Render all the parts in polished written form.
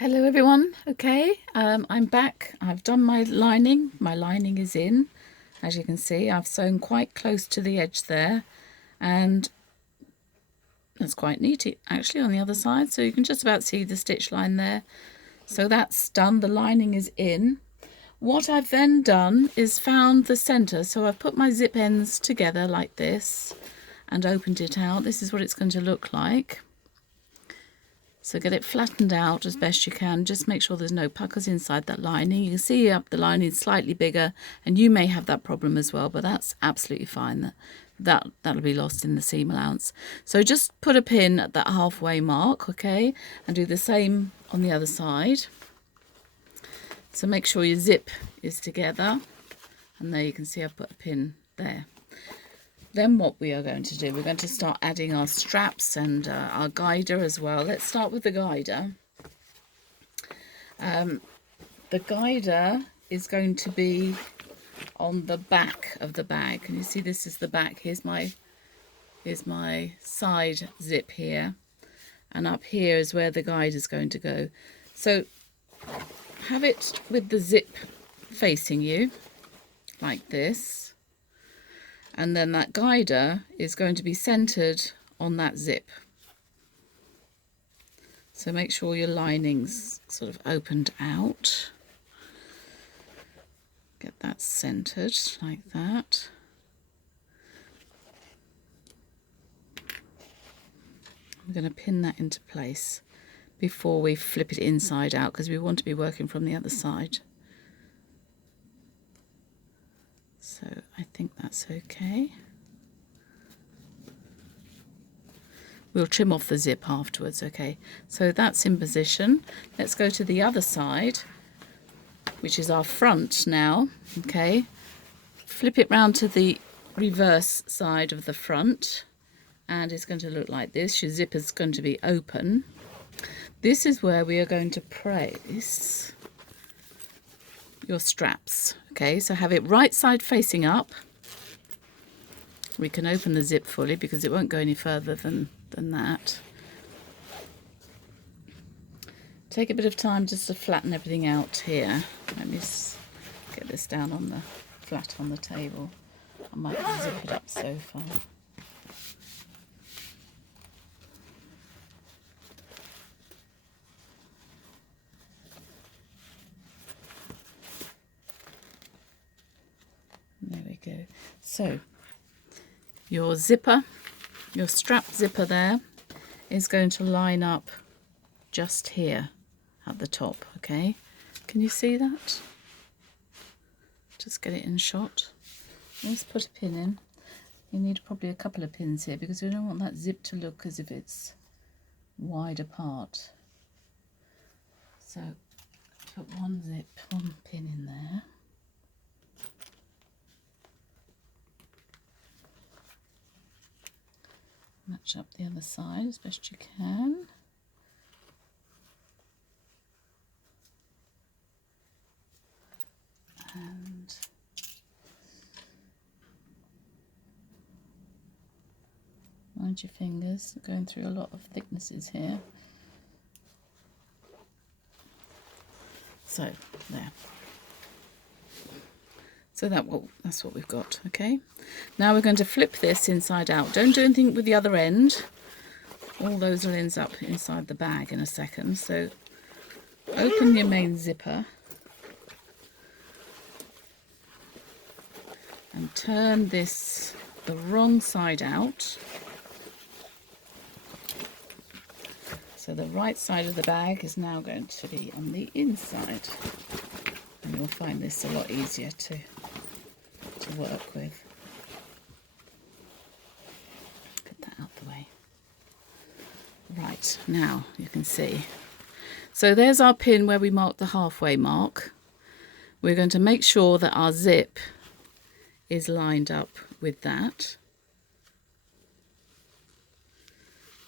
Hello everyone. Okay, I'm back. I've done my lining. My lining is in. As you can see, I've sewn quite close to the edge there, and it's quite neat actually on the other side, so you can just about see the stitch line there. So that's done. The lining is in. What I've then done is found the center, so I've put my zip ends together like this and opened it out. This is what it's going to look like. So get it flattened out as best you can. Just make sure there's no puckers inside that lining. You can see the lining is slightly bigger, and you may have that problem as well, but that's absolutely fine. That'll be lost in the seam allowance. So just put a pin at that halfway mark, okay, and do the same on the other side. So make sure your zip is together, and there you can see I've put a pin there. Then what we are going to do, we're going to start adding our straps and our guider as well. Let's start with the guider. The guider is going to be on the back of the bag. And you see this is the back. Here's my side zip here. And up here is where the guider is going to go. So have it with the zip facing you, like this. And then that guider is going to be centered on that zip. So make sure your lining's sort of opened out. Get that centered like that. I'm going to pin that into place before we flip it inside out, because we want to be working from the other side. So I think that's okay. We'll trim off the zip afterwards, okay? So that's in position. Let's go to the other side, which is our front now, okay? Flip it round to the reverse side of the front, and it's going to look like this. Your zip is going to be open. This is where we are going to place your straps. Okay, so have it right side facing up. We can open the zip fully because it won't go any further than that. Take a bit of time just to flatten everything out here. Let me just get this down on the flat on the table. I might zip it up so far. There we go. So your zipper, your strap zipper there, is going to line up just here at the top, okay? Can you see that? Just get it in shot. Let's put a pin in. You need probably a couple of pins here because we don't want that zip to look as if it's wide apart. So put one pin in there. Match up the other side as best you can. And mind your fingers, we're going through a lot of thicknesses here. So there. So that's what we've got, okay? Now we're going to flip this inside out. Don't do anything with the other end. All those will end up inside the bag in a second. So open your main zipper and turn this the wrong side out. So the right side of the bag is now going to be on the inside. And you'll find this a lot easier to work with. Get that out the way. Right, now you can see. So there's our pin where we marked the halfway mark. We're going to make sure that our zip is lined up with that.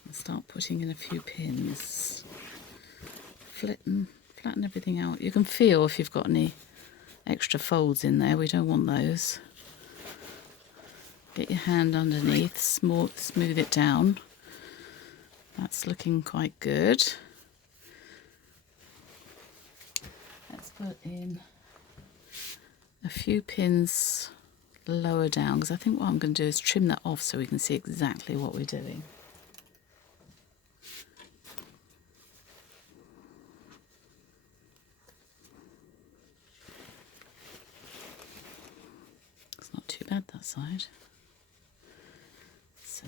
I'll start putting in a few pins. Flatten everything out. You can feel if you've got any extra folds in there. We don't want those. Get your hand underneath, smooth it down. That's looking quite good. put in a few pins lower down, because I think what I'm going to do is trim that off so we can see exactly what we're doing. It's not too bad that side. So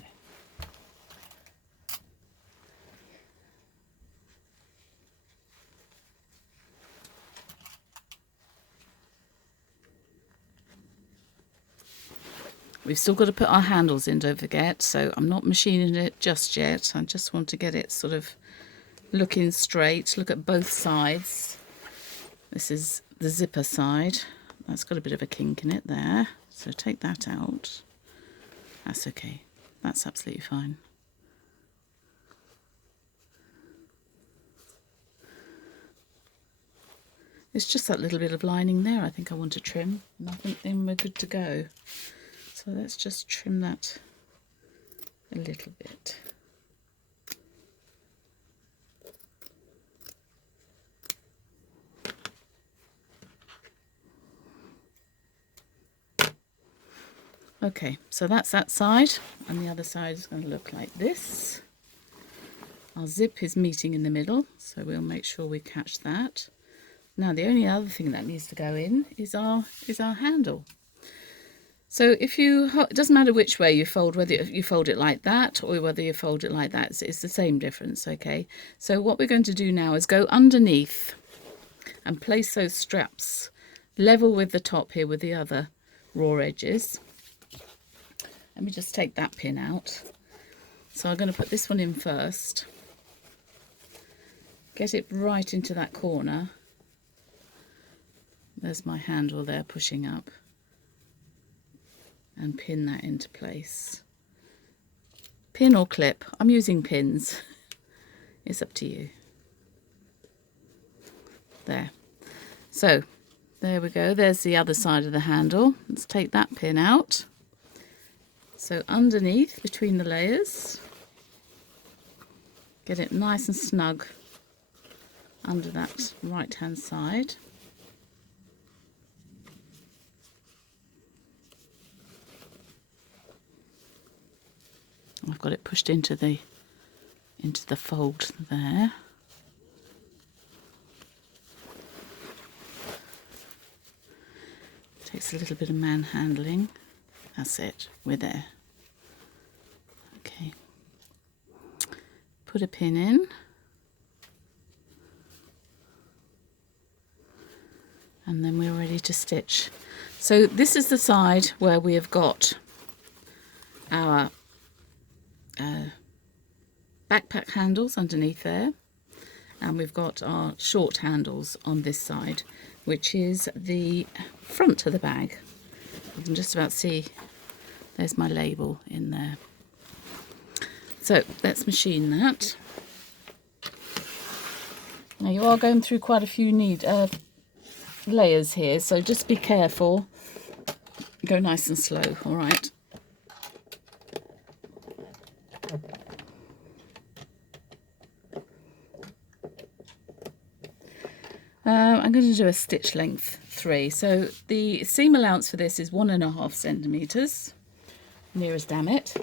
we've still got to put our handles in, don't forget, so I'm not machining it just yet. I just want to get it sort of looking straight. Look at both sides. This is the zipper side. That's got a bit of a kink in it there, so take that out. That's okay. That's absolutely fine. It's just that little bit of lining there I think I want to trim, and I think then we're good to go. So let's just trim that a little bit. Okay, so that's that side, and the other side is going to look like this. Our zip is meeting in the middle, so we'll make sure we catch that. Now the only other thing that needs to go in is our handle. So if you, it doesn't matter which way you fold, whether you fold it like that or whether you fold it like that, it's the same difference, okay? So what we're going to do now is go underneath and place those straps level with the top here with the other raw edges. Let me just take that pin out. So I'm going to put this one in first. Get it right into that corner. There's my handle there pushing up. And pin that into place. Pin or clip. I'm using pins. It's up to you. There. So, there we go. There's the other side of the handle. Let's take that pin out. So underneath, between the layers, get it nice and snug under that right-hand side. I've got it pushed into the fold there. Takes a little bit of manhandling. That's it, we're there. Okay. Put a pin in. And then we're ready to stitch. So this is the side where we have got our backpack handles underneath there, and we've got our short handles on this side, which is the front of the bag. You can just about see there's my label in there. So let's machine that. Now you are going through quite a few layers here, so just be careful. Go nice and slow, all right? I'm going to do a stitch length 3. So the seam allowance for this is 1.5 centimetres, near as damn it.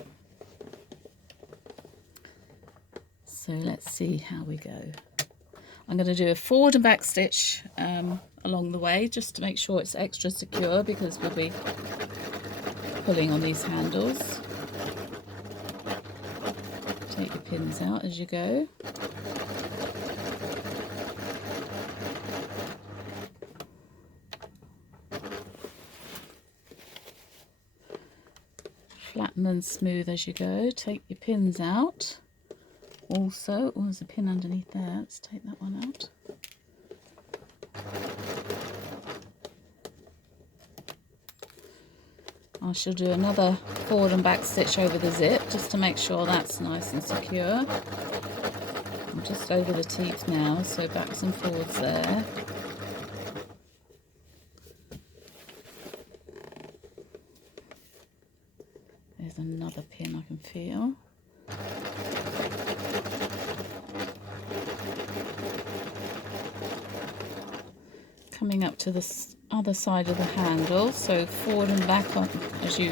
So let's see how we go. I'm going to do a forward and back stitch along the way, just to make sure it's extra secure, because we'll be pulling on these handles. Take the pins out as you go. Flatten and smooth as you go. Take your pins out. Also, oh, there's a pin underneath there. Let's take that one out. I shall do another forward and back stitch over the zip, just to make sure that's nice and secure. I'm just over the teeth now, so backs and forwards there. There's another pin I can feel. coming up to the other side of the handle, so forward and back on as you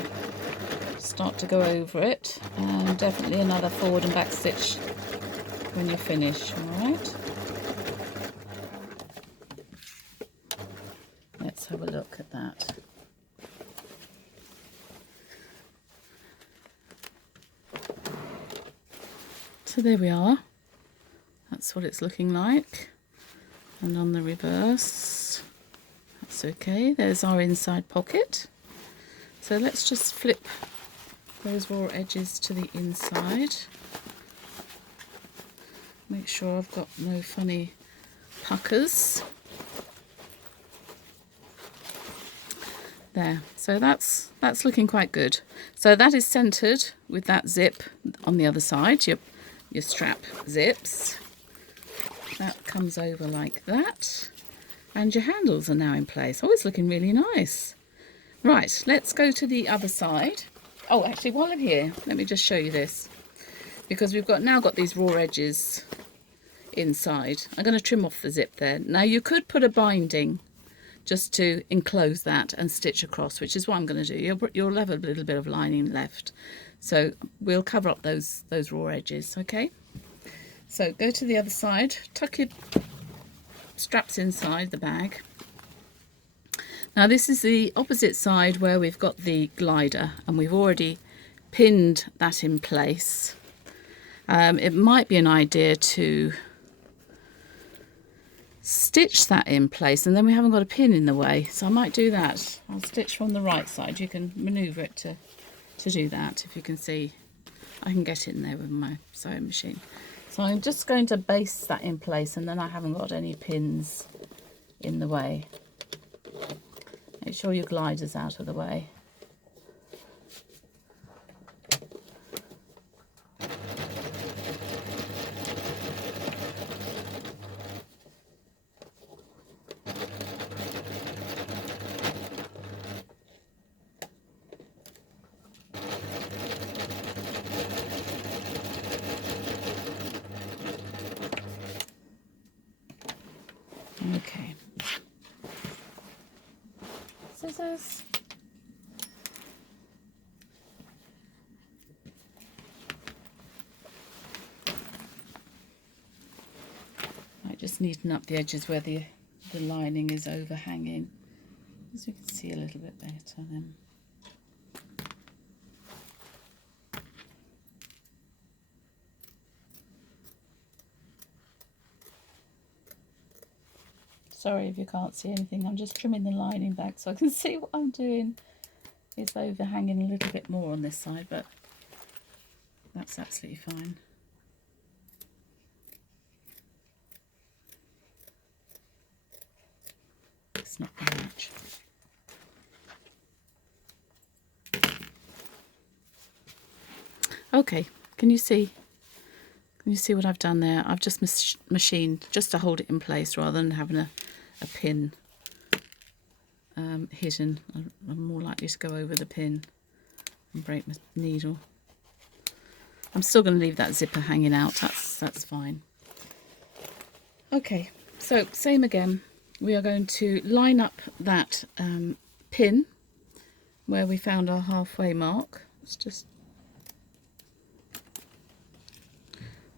start to go over it, and definitely another forward and back stitch when you're finished. All right, let's have a look at that. So there we are, that's what it's looking like. And on the reverse, that's okay, there's our inside pocket. So let's just flip those raw edges to the inside. Make sure I've got no funny puckers. There, so that's looking quite good. So that is centered with that zip on the other side, your strap zips. That comes over like that, and your handles are now in place. Oh, it's looking really nice. Right, let's go to the other side. Oh, actually, while I'm here, let me just show you this, because we've now got these raw edges inside. I'm going to trim off the zip there. Now, you could put a binding just to enclose that and stitch across, which is what I'm going to do. You'll have a little bit of lining left, so we'll cover up those raw edges. Okay, so go to the other side, tuck your straps inside the bag. Now this is the opposite side where we've got the glider, and we've already pinned that in place. It might be an idea to stitch that in place, and then we haven't got a pin in the way, so I might do that. I'll stitch from the right side. You can maneuver it to do that. If you can see, I can get in there with my sewing machine. So I'm just going to base that in place, and then I haven't got any pins in the way. Make sure your glider's out of the way. Okay. Scissors. I just neaten up the edges where the lining is overhanging, as you can see a little bit better then. Sorry if you can't see anything, I'm just trimming the lining back so I can see what I'm doing. It's overhanging a little bit more on this side, but that's absolutely fine. It's not very much. Okay, can you see? Can you see what I've done there? I've just machined just to hold it in place rather than having a pin hidden. I'm more likely to go over the pin and break my needle. I'm still going to leave that zipper hanging out. That's fine. Okay, so same again. We are going to line up that pin where we found our halfway mark. It's just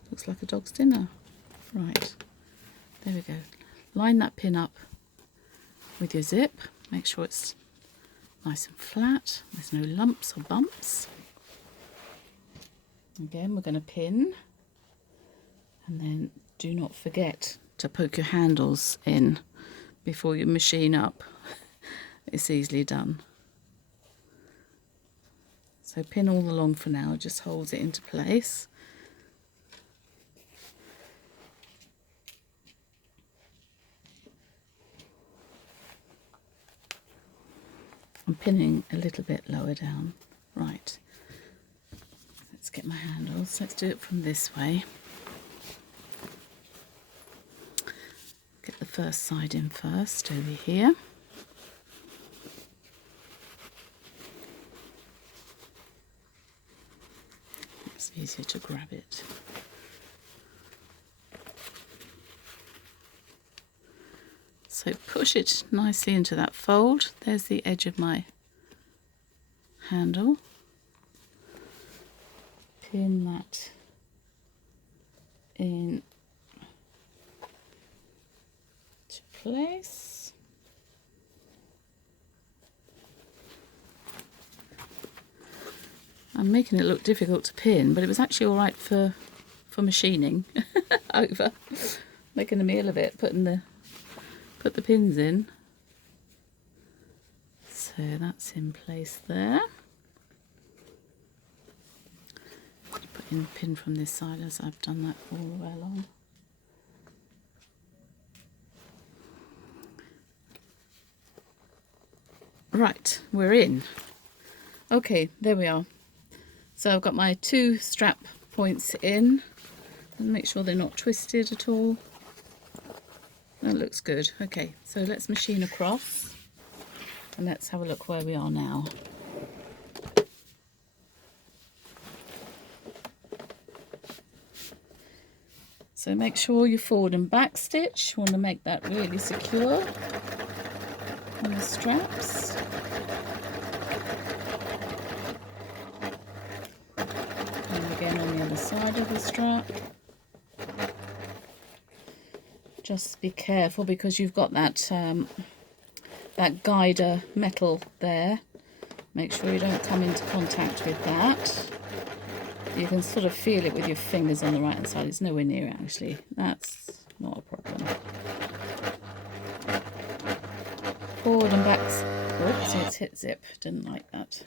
looks like a dog's dinner. Right, there we go. Line that pin up with your zip. Make sure it's nice and flat. There's no lumps or bumps. Again, we're going to pin, and then do not forget to poke your handles in before you machine up. It's easily done. So pin all along for now, just holds it into place. I'm pinning a little bit lower down. Right, let's get my handles. Let's do it from this way. Get the first side in first, over here. It's easier to grab it. So push it nicely into that fold. There's the edge of my handle. Pin that in to place. I'm making it look difficult to pin, but it was actually all right for machining over. Making a meal of it, put the pins in. So that's in place there. Put in a pin from this side as I've done that all the way along. Right, we're in. Okay, there we are. So I've got my 2 strap points in. And make sure they're not twisted at all. That looks good. Okay, so let's machine across. And let's have a look where we are now. So make sure you forward and back stitch. You want to make that really secure on the straps. And again on the other side of the strap. Just be careful because you've got that that guider metal there. Make sure you don't come into contact with that. You can sort of feel it with your fingers on the right hand side. It's nowhere near it actually. That's not a problem. Forward and back. Oops, it's hit zip. Didn't like that.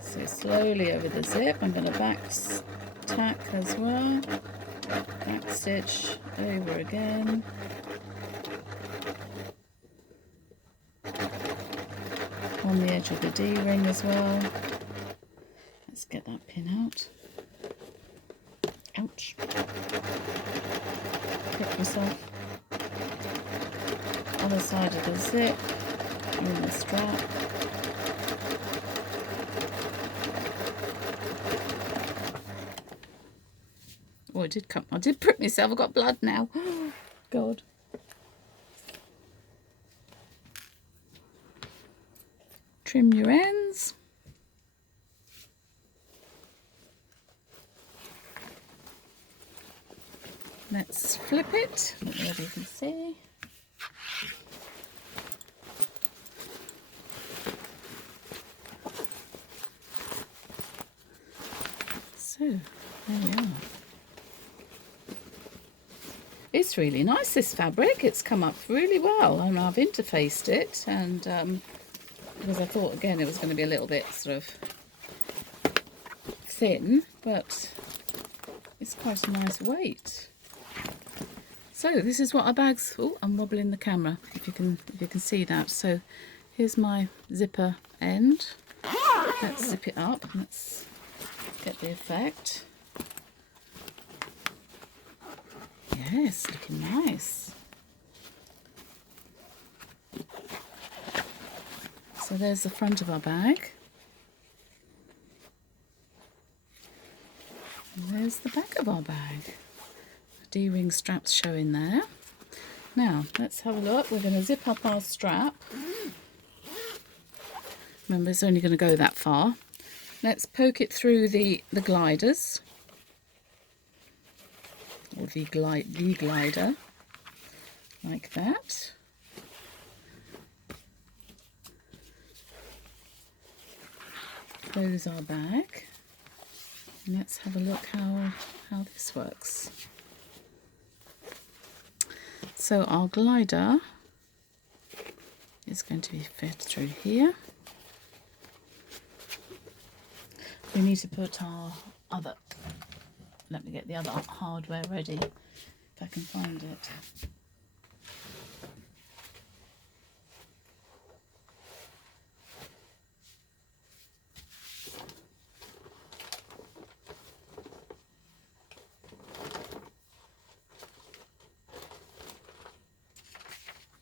So slowly over the zip. I'm going to back tack as well. Back stitch over again. On the edge of the D-ring as well. Let's get that pin out. Ouch. Pick yourself. Other side of the zip. In the strap. Oh, it did come. I did prick myself. I've got blood now. God. Trim your ends. Let's flip it. I don't know if you can see. So, there we are. It's really nice, this fabric. It's come up really well, and I've interfaced it, and because I thought again it was going to be a little bit sort of thin, but it's quite a nice weight. So this is what our bags. Oh, I'm wobbling the camera if you can see that. So here's my zipper end. Let's zip it up. Let's get the effect. Yes, looking nice. So there's the front of our bag. And there's the back of our bag. D-ring straps showing there. Now, let's have a look. We're going to zip up our strap. Remember, it's only going to go that far. Let's poke it through the gliders. Or the glider, like that. Close our bag, and let's have a look how this works. So our glider is going to be fed through here. We need to put our other. Let me get the other hardware ready, if I can find it.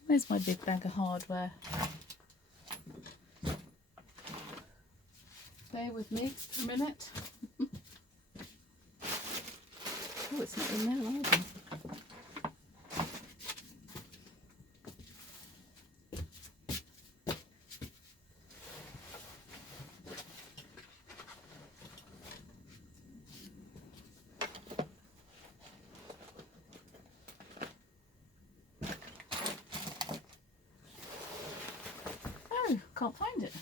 Where's my big bag of hardware? Bear with me for a minute. Oh, it's not in there either. know, can't find it.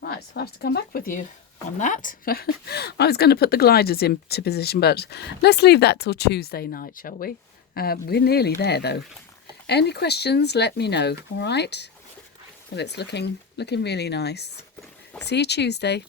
Right, so I'll have to come back with you on that. I was going to put the gliders into position, but let's leave that till Tuesday night, shall we? We're nearly there though. Any questions, let me know, all right? Well, it's looking really nice. See you Tuesday.